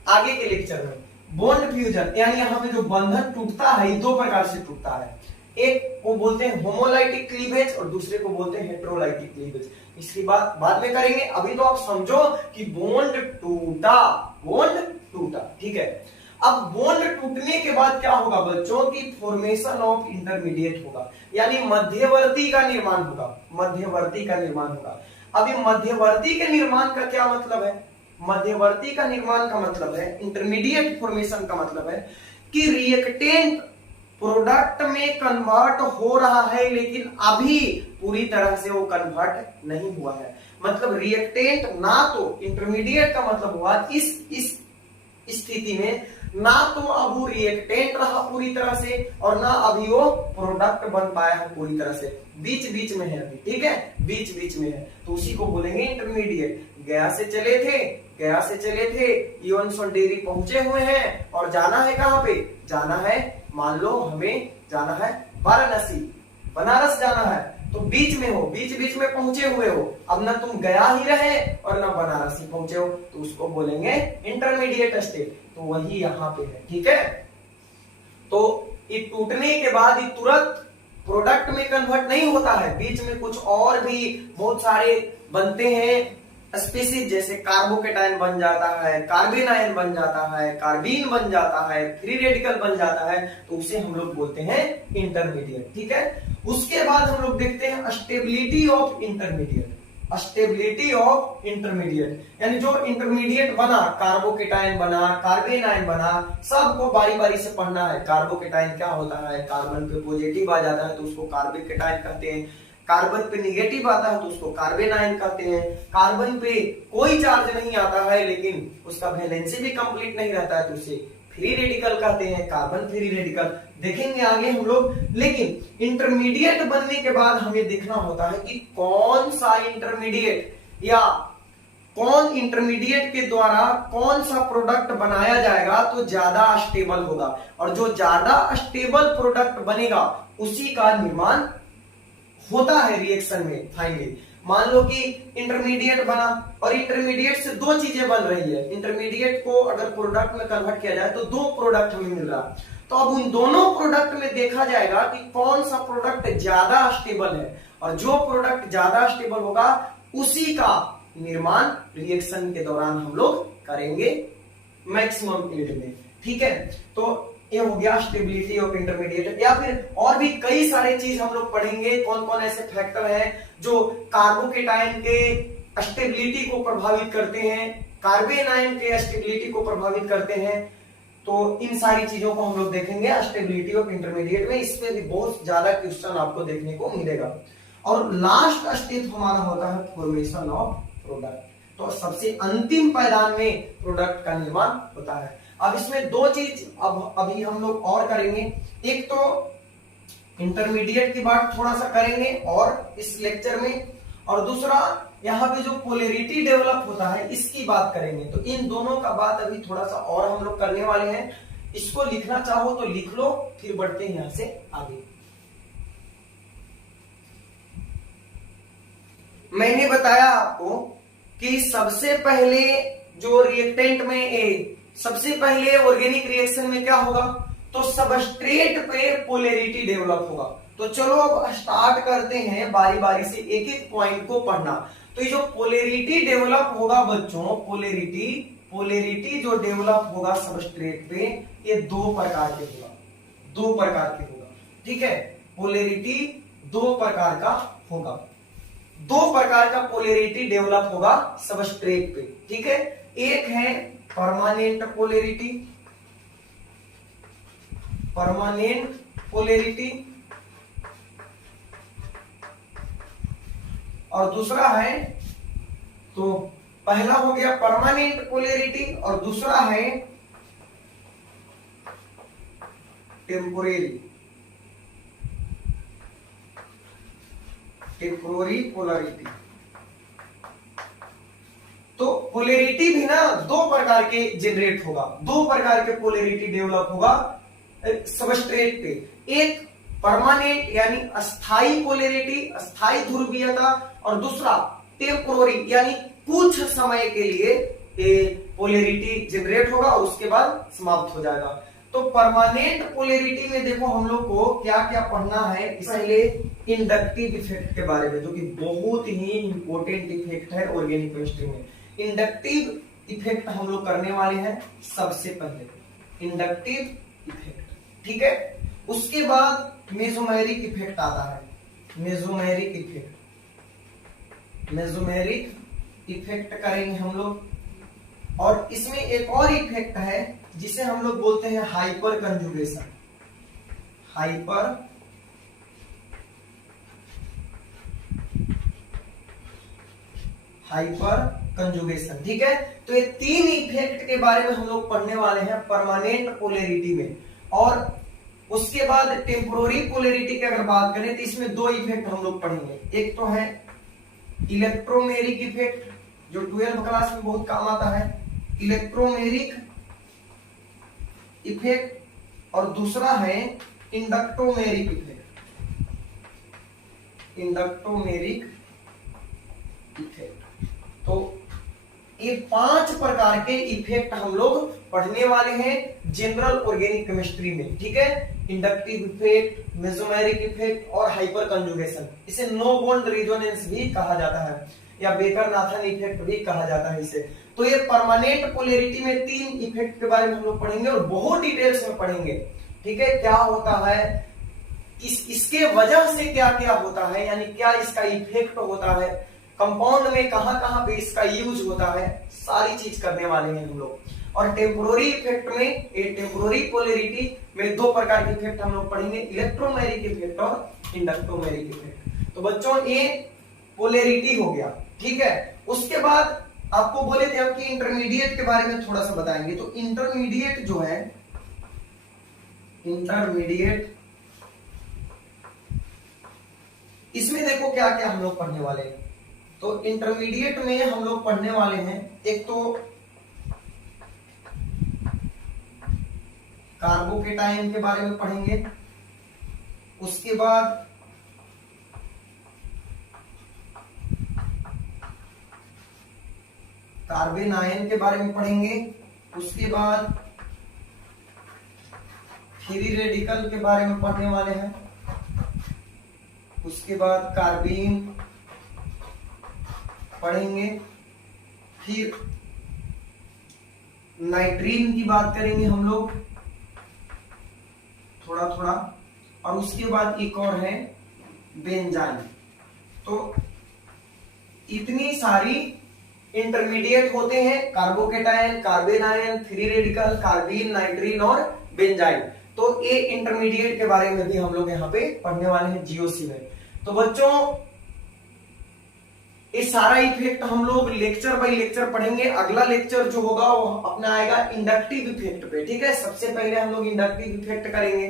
आगे के लेक्चर में। बॉन्ड फ्यूजन यानी यहाँ पे जो बंधन टूटता है ये दो प्रकार से टूटता है, एक को बोलते हैं होमोलाइटिक क्लीवेज और दूसरे को बोलते हैं हेट्रोलाइटिक क्लीवेज। इसकी बात बाद में करेंगे। अभी तो आप समझो कि बॉन्ड टूटा, बॉन्ड टूटा। ठीक है, अब बॉन्ड टूटने के बाद क्या होगा बच्चों की फॉर्मेशन ऑफ इंटरमीडिएट होगा, यानी मध्यवर्ती का निर्माण होगा, मध्यवर्ती का निर्माण होगा। अभी मध्यवर्ती के निर्माण का क्या मतलब है? मध्यवर्ती का निर्माण का मतलब है, इंटरमीडिएट फॉर्मेशन का मतलब है कि रिएक्टेंट प्रोडक्ट में कन्वर्ट हो रहा है लेकिन अभी पूरी तरह से वो कन्वर्ट नहीं हुआ है। मतलब रिएक्टेंट ना तो, इंटरमीडिएट का मतलब हुआ इस स्थिति में ना तो अब वो रिएक्टेंट रहा पूरी तरह से और ना अभी वो प्रोडक्ट बन पाया है पूरी तरह से, बीच बीच में है अभी। ठीक है, बीच बीच में है, तो उसी को बोलेंगे इंटरमीडिएट। गया से चले थे, गया से चले थे, इवन डेयरी पहुंचे हुए हैं और जाना है कहाँ पे? जाना है, मान लो हमें जाना है वाराणसी, बनारस जाना है। तो बीच में हो, बीच बीच में पहुंचे हुए हो, अब ना तुम गया ही रहे और ना बनारस ही पहुंचे हो, तो उसको बोलेंगे इंटरमीडिएट स्टेट। तो वही यहाँ पे है। ठीक है, तो ये टूटने के बाद ये तुरंत प्रोडक्ट में कन्वर्ट नहीं होता है, बीच में कुछ और भी बहुत सारे बनते हैं स्पीसीज, जैसे कार्बोकेटाइन बन जाता है, कार्बेन आयन बन जाता है, कार्बीन बन जाता है, फ्री रेडिकल बन जाता है, तो उसे हम लोग बोलते हैं इंटरमीडिएट। ठीक है, उसके बाद हम लोग देखते हैं stability of intermediate. Stability of intermediate यानी जो इंटरमीडिएट बना, कार्बोकेटाइन बना, कार्बेन आयन बना, सबको बारी बारी से पढ़ना है। कार्बोकेटाइन क्या होता है? कार्बन पे पॉजिटिव आ जाता है तो उसको कार्बोकेटाइन कहते हैं, कार्बन पे निगेटिव आता है तो उसको कार्बेन आयन कहते हैं, कार्बन पे कोई चार्ज नहीं आता है लेकिन उसका वैलेंसी भी कंप्लीट नहीं रहता है तो उसे फ्री रेडिकल कहते हैं, कार्बन फ्री रेडिकल। देखेंगे आगे हम लोग। लेकिन इंटरमीडिएट बनने के बाद हमें देखना होता है कि कौन सा इंटरमीडिएट या कौन इंटरमीडिएट के द्वारा कौन सा प्रोडक्ट बनाया जाएगा तो ज्यादा स्टेबल होगा, और जो ज्यादा स्टेबल प्रोडक्ट बनेगा उसी का निर्माण होता है रिएक्शन में फाइनली। मान लो कि इंटरमीडिएट बना और इंटरमीडिएट से दो चीजें बन रही है, इंटरमीडिएट को अगर प्रोडक्ट में कन्वर्ट किया जाए तो दो प्रोडक्ट हमें मिल रहा है। तो अब उन दोनों प्रोडक्ट में देखा जाएगा कि कौन सा प्रोडक्ट ज्यादा स्टेबल है, और जो प्रोडक्ट ज्यादा स्टेबल होगा उसी का निर्माण रिएक्शन के दौरान हम लोग करेंगे मैक्सिमम एड में। ठीक है, तो ये हो गया स्टेबिलिटी ऑफ इंटरमीडिएट। या फिर और भी कई सारे चीज हम लोग पढ़ेंगे, कौन कौन ऐसे फैक्टर हैं जो कार्बोकेटाइन के स्टेबिलिटी को प्रभावित करते हैं, कार्बेन आयन के स्टेबिलिटी को प्रभावित करते हैं। तो इन सारी चीजों को हम लोग देखेंगे स्टेबिलिटी ऑफ इंटरमीडिएट में। इसमें भी बहुत ज्यादा क्वेश्चन आपको देखने को मिलेगा। और लास्ट स्टेप हमारा होता है फॉर्मेशन ऑफ प्रोडक्ट। तो सबसे अंतिम पायदान में प्रोडक्ट का निर्माण होता है। अब इसमें दो चीज अब अभी हम लोग और करेंगे, एक तो इंटरमीडिएट की बात थोड़ा सा करेंगे और इस लेक्चर में, और दूसरा यहाँ पे जो पोलैरिटी डेवलप होता है इसकी बात करेंगे। तो इन दोनों का बात अभी थोड़ा सा और हम लोग करने वाले हैं। इसको लिखना चाहो तो लिख लो, फिर बढ़ते हैं यहां से आगे। मैंने बताया आपको कि सबसे पहले जो रिएक्टेंट में सबसे पहले ऑर्गेनिक रिएक्शन में क्या होगा, तो सबस्ट्रेट पे पोलैरिटी डेवलप होगा। तो चलो अब स्टार्ट करते हैं बारी बारी से एक एक पॉइंट को पढ़ना। तो ये जो पोलैरिटी डेवलप होगा बच्चों, पोलैरिटी जो डेवलप होगा सबस्ट्रेट पे, ये दो प्रकार के होगा। ठीक है, पोलैरिटी दो प्रकार का होगा, दो प्रकार का पोलैरिटी डेवलप होगा सबस्ट्रेट पे। ठीक है, एक है परमानेंट पोलैरिटी और दूसरा है, तो पहला हो गया परमानेंट पोलैरिटी और दूसरा है टेम्पोरेरी पोलैरिटी। तो पोलैरिटी भी ना दो प्रकार के जनरेट होगा, दो प्रकार के पोलैरिटी डेवलप होगा सबस्ट्रेट पे। एक परमानेंट यानी अस्थाई पोलैरिटी, अस्थाई ध्रुवीयता, और दूसरा टेम्पोररी यानी कुछ समय के लिए पोलैरिटी जनरेट होगा और उसके बाद समाप्त हो जाएगा। तो परमानेंट पोलैरिटी में देखो हम लोग को क्या क्या पढ़ना है। पहले इंडक्टिव इफेक्ट के बारे में, जो कि बहुत ही इंपॉर्टेंट इफेक्ट है ऑर्गेनिक केमिस्ट्री में। इंडक्टिव इफेक्ट हम लोग करने वाले हैं सबसे पहले, इंडक्टिव इफेक्ट। ठीक है, उसके बाद मेसोमेरिक इफेक्ट आता है, मेसोमेरिक इफेक्ट करेंगे हम लोग। और इसमें एक और इफेक्ट है जिसे हम लोग बोलते हैं हाइपर कंजुगेशन, ठीक है। तो ये तीन इफेक्ट के बारे में हम लोग पढ़ने वाले हैं परमानेंट पोलैरिटी में। और उसके बाद टेम्पोररी पोलैरिटी की अगर बात करें तो इसमें दो इफेक्ट हम लोग पढ़ेंगे। एक तो है इलेक्ट्रोमेरिक इफेक्ट, जो 12वीं क्लास में बहुत काम आता है, इलेक्ट्रोमेरिक इफेक्ट, और दूसरा है इंडक्टोमेरिक इफेक्ट। तो ये 5 प्रकार के इफेक्ट हम लोग पढ़ने वाले हैं जनरल ऑर्गेनिक केमिस्ट्री में। ठीक है, इंडक्टिव इफेक्ट, मेसोमेरिक इफेक्ट और हाइपर कंजुगेशन। इसे नो बॉन्ड रेजोनेंस भी कहा जाता है या बेकर-नाथन इफेक्ट भी कहा जाता है इसे। तो ये परमानेंट पोलैरिटी में 3 इफेक्ट के बारे में हम लोग पढ़ेंगे और बहुत डिटेल्स में पढ़ेंगे। ठीक है, क्या होता है, इसके वजह से क्या क्या होता है, यानी क्या इसका इफेक्ट होता है, कंपाउंड में कहां कहां पे इसका यूज होता है, सारी चीज करने वाले हैं हम लोग। और टेम्पोररी इफेक्ट में, टेम्पोररी पोलैरिटी में दो प्रकार के इफेक्ट हम लोग पढ़ेंगे, इलेक्ट्रोमेरिक इफेक्ट और इंडक्टोमेरिक इफेक्ट। तो बच्चों ये पोलैरिटी हो गया। ठीक है, उसके बाद आपको बोले थे हम कि इंटरमीडिएट के बारे में थोड़ा सा बताएंगे। तो इंटरमीडिएट जो है, इंटरमीडिएट, इसमें देखो क्या क्या हम लोग पढ़ने वाले हैं। तो इंटरमीडिएट में हम लोग पढ़ने वाले हैं, एक तो कार्बोकेटायन के बारे में पढ़ेंगे, उसके बाद कार्बन आयन के बारे में पढ़ेंगे, उसके बाद फ्री रेडिकल के बारे में पढ़ने वाले हैं, उसके बाद कार्बीन पढ़ेंगे, फिर नाइट्रीन की बात करेंगे हम लोग थोड़ा थोड़ा, और उसके बाद एक और है बेंजाइन। तो इतनी सारी इंटरमीडिएट होते हैं, carbocation, carbon ion, free radical, carbene, नाइट्रीन और बेंजाइन। तो ये इंटरमीडिएट के बारे में भी हम लोग यहाँ पे पढ़ने वाले हैं जीओसी में। तो बच्चों ये सारा इफेक्ट हम लोग लेक्चर बाय लेक्चर पढ़ेंगे। अगला लेक्चर जो होगा वो अपना आएगा इंडक्टिव इफेक्ट पे। ठीक है, सबसे पहले हम लोग इंडक्टिव इफेक्ट करेंगे,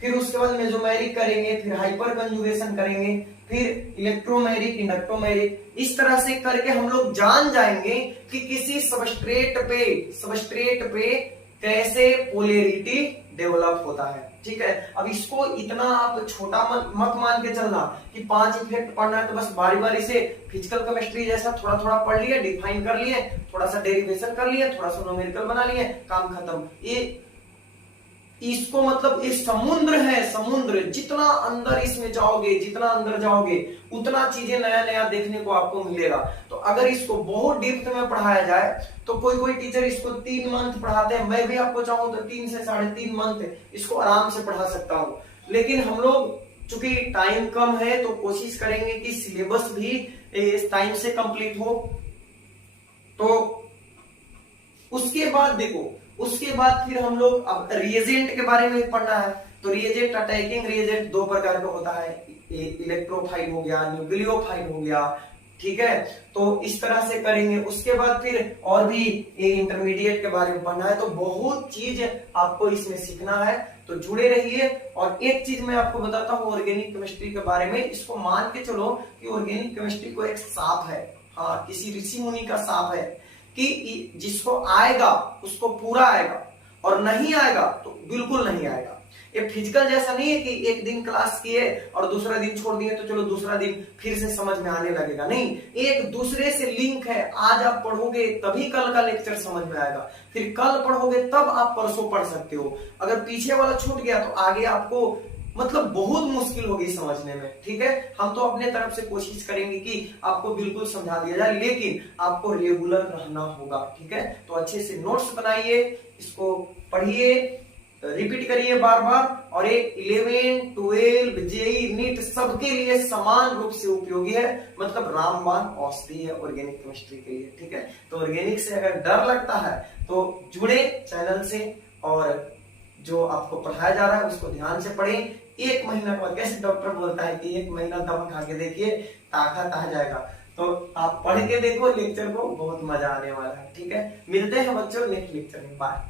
फिर उसके बाद मेसोमेरिक करेंगे, फिर हाइपर कंजुगेशन करेंगे, फिर इलेक्ट्रोमेरिक, इंडक्टोमेरिक। इस तरह से करके हम लोग जान जाएंगे कि किसी सबस्ट्रेट पे कैसे पोलैरिटी डेवलप होता है। ठीक है, अब इसको इतना आप छोटा मत मान के चलना कि 5 इफेक्ट पढ़ना है तो बस बारी बारी से फिजिकल केमिस्ट्री जैसा थोड़ा थोड़ा पढ़ लिए, डिफाइन कर लिए, थोड़ा सा डेरिवेशन कर लिए, थोड़ा सा न्यूमेरिकल बना लिए, काम खत्म। ये इसको मतलब ये समुद्र है, समुद्र। जितना अंदर इसमें जाओगे, जितना अंदर जाओगे, उतना चीजें नया नया देखने को आपको मिलेगा। तो अगर इसको बहुत डेप्थ में पढ़ाया जाए तो कोई कोई टीचर इसको 3 मंथ पढ़ाते हैं, मैं भी आपको चाहूँ तो 3 से 3.5 मंथ इसको आराम से पढ़ा सकता हूँ। लेकिन हम लोग चूंकि टाइम कम है तो कोशिश करेंगे कि सिलेबस भी इस टाइम से कंप्लीट हो। तो उसके बाद देखो, उसके बाद फिर हम लोग अब रिएजेंट के बारे में पढ़ना है। तो रिएजेंट, अटैकिंग रिएजेंट 2 प्रकार का होता है, इलेक्ट्रोफाइल हो गया, न्यूक्लियोफाइल हो गया, ठीक है। तो इस तरह से करेंगे। उसके बाद फिर और भी इंटरमीडिएट के बारे में पढ़ना है। तो बहुत चीज आपको इसमें सीखना है, तो जुड़े रहिए। और एक चीज मैं आपको बताता हूँ ऑर्गेनिक केमिस्ट्री के बारे में। इसको मान के चलो कि ऑर्गेनिक केमिस्ट्री को एक सांप है, हाँ, किसी ऋषि मुनि का सांप है, कि जिसको आएगा उसको पूरा आएगा और नहीं आएगा तो बिल्कुल नहीं आएगा। ये फिजिकल जैसा नहीं है कि एक दिन क्लास किए और दूसरा दिन छोड़ दिए तो चलो दूसरा दिन फिर से समझ में आने लगेगा, नहीं, एक दूसरे से लिंक है। आज आप पढ़ोगे तभी कल का लेक्चर समझ में आएगा, फिर कल पढ़ोगे तब आप परसों पढ़ सकते हो। अगर पीछे वाला छूट गया तो आगे आपको मतलब बहुत मुश्किल होगी समझने में, ठीक है। हम तो अपने तरफ से कोशिश करेंगे कि आपको बिल्कुल समझा दिया जाए, लेकिन आपको रेगुलर रहना होगा, ठीक है। तो अच्छे से नोट्स बनाइए, इसको पढ़िए, रिपीट करिए बार बार। और ये 11, 12, जेई, नीट सबके लिए समान रूप से उपयोगी है, मतलब रामबाण औषधि है ऑर्गेनिक केमिस्ट्री के लिए, ठीक है। तो ऑर्गेनिक से अगर डर लगता है तो जुड़े चैनल से, और जो आपको पढ़ाया जा रहा है उसको ध्यान से पढ़ें। 1 महीना के बाद, कैसे डॉक्टर बोलता है कि 1 महीना दवा खा के देखिए ताकत आ जाएगा, तो आप पढ़ के देखो लेक्चर को, बहुत मजा आने वाला है, ठीक है। मिलते हैं बच्चों नेक्स्ट लेक्चर में, बाय।